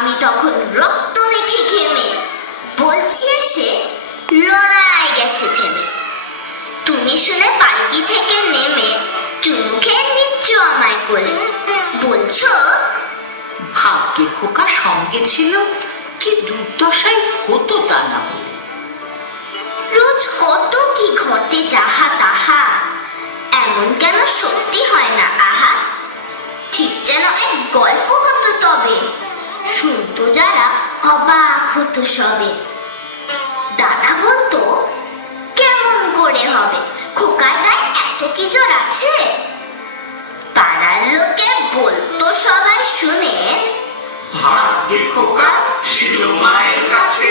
আমি তখন রক্ত মেখে ঘেমে বলছি এসে লড়াই গেছে থেমে। তুমি শুনে পালকি থেকে নেমে চুমুকে নিচ্ছ আমায় কোলে, বলছো ভাগ্যে খোকা সঙ্গে ছিল, কি দুর্দশাই হতো তা না হলে। রোজ কত কি ঘটে যাহা তাহা, এমন কেন সত্যি হয় না আহা। ঠিক যেন এক গল্প হতো তবে, শুনতো যারা অবাক হতো সবে। দাদা বলতো কেমন করে হবে, খোকার গায়ে এত কি জোর আছে। পাড়ার লোকে বলতো সবাই শুনে, ভাগ্যে খোকা ছিল মায়ের কাছে।